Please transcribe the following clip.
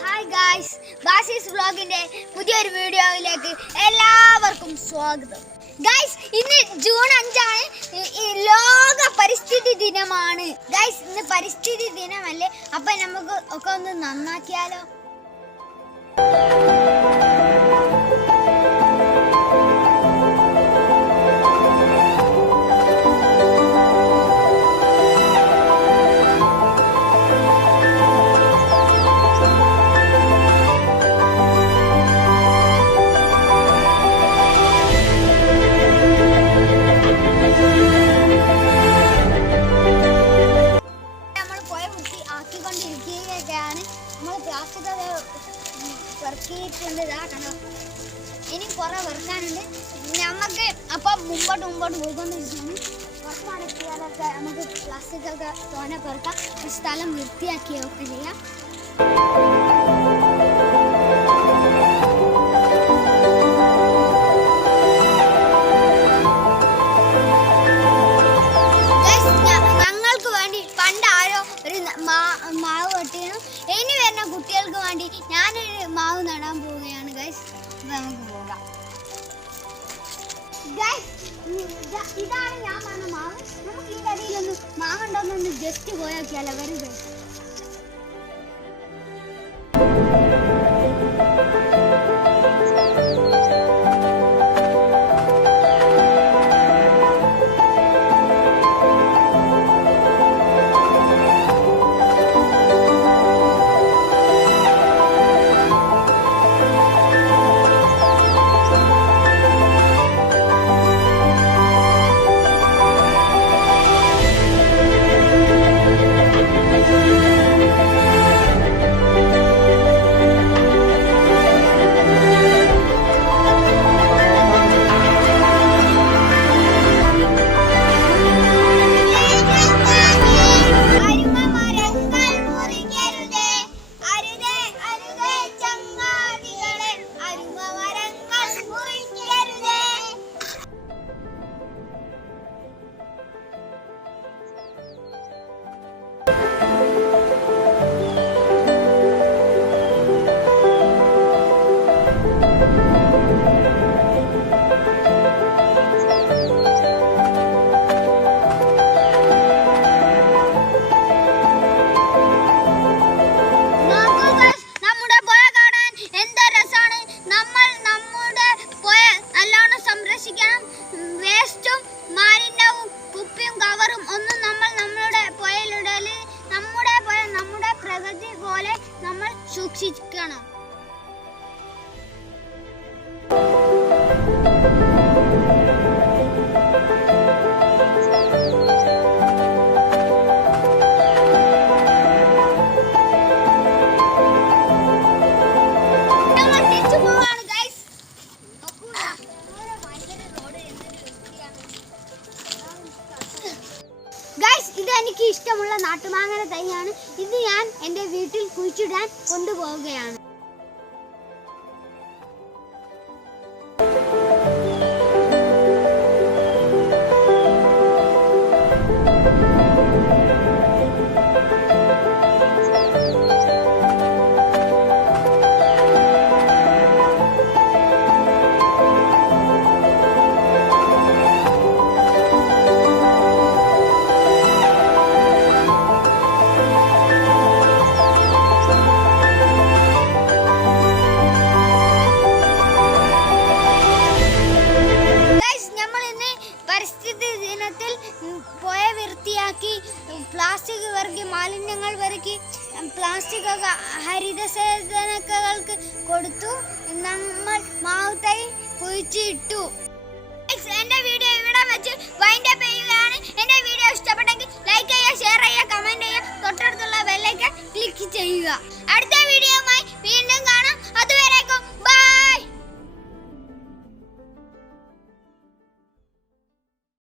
Hi guys, Basis വ്ലോഗിന്റെ പുതിയൊരു വീഡിയോയിലേക്ക് എല്ലാവർക്കും സ്വാഗതം. ഗായ്സ്, ഇന്ന് ജൂൺ 5 ആണ്, ലോക പരിസ്ഥിതി ദിനമാണ്. ഗായ്സ്, ഇന്ന് പരിസ്ഥിതി ദിനമല്ലേ, അപ്പൊ നമുക്ക് ഒക്കെ ഒന്ന് നന്നാക്കിയാലോ. ഇനി കുറെ വെറുക്കാനുണ്ട്. നമുക്ക് അപ്പം മുമ്പോട്ട് പോയിക്കൊണ്ടിരിക്കുകയാണ്. കുറച്ച് മടക്കിയാലൊക്കെ നമുക്ക് പ്ലാസ്റ്റിക് ഒക്കെ തോനെ പെറുക്കാം, സ്ഥലം വൃത്തിയാക്കിയൊക്കെ ചെയ്യാം. ഞങ്ങൾക്ക് വേണ്ടി പണ്ട് ആരോ ഒരു മാവ് വെട്ടിയാണ്. ഇനി വരുന്ന കുട്ടികൾക്ക് വേണ്ടി ഞാനൊരു മാവ് നടാൻ പോവുകയാണ്. ഗൈസ്, നമുക്ക് പോകാം. ഇതാണ് ഞാൻ പറഞ്ഞ മാവ്. നമുക്ക് ഈ കടയിലൊന്ന് മാവുണ്ടോന്നൊന്ന് ജസ്റ്റ് പോയാക്കിയാലോ. വരും ഗൈസ്. സൂക്ഷിക്കണം. ഇതെനിക്ക് ഇഷ്ടമുള്ള നാട്ടുമാങ്ങ തൈയാണ്. ഇത് ഞാൻ എൻ്റെ വീട്ടിൽ കുഴിച്ചിടാൻ കൊണ്ടുപോവുകയാണ്. പുഴ വൃത്തിയാക്കി, പ്ലാസ്റ്റിക് പെറുക്കി, മാലിന്യങ്ങൾ പെറുക്കി, പ്ലാസ്റ്റിക് ഒക്കെ ഹരിതസേനകൾക്ക് കൊടുത്തു. നമ്മൾ മാവ് തൈ കുഴിച്ചിട്ടു. എന്റെ വീഡിയോ ഇവിടെ വെച്ച് വൈൻഡ് അപ്പ് ചെയ്യുകയാണ്. എന്റെ വീഡിയോ ഇഷ്ടപ്പെട്ടെങ്കിൽ ലൈക്ക് ചെയ്യുക, ഷെയർ ചെയ്യുക, കമന്റ് ചെയ്യുക, തൊട്ടടുത്തുള്ള ബെൽ ഐക്കൺ ക്ലിക്ക് ചെയ്യുക. അടുത്ത വീഡിയോയുമായി വീണ്ടും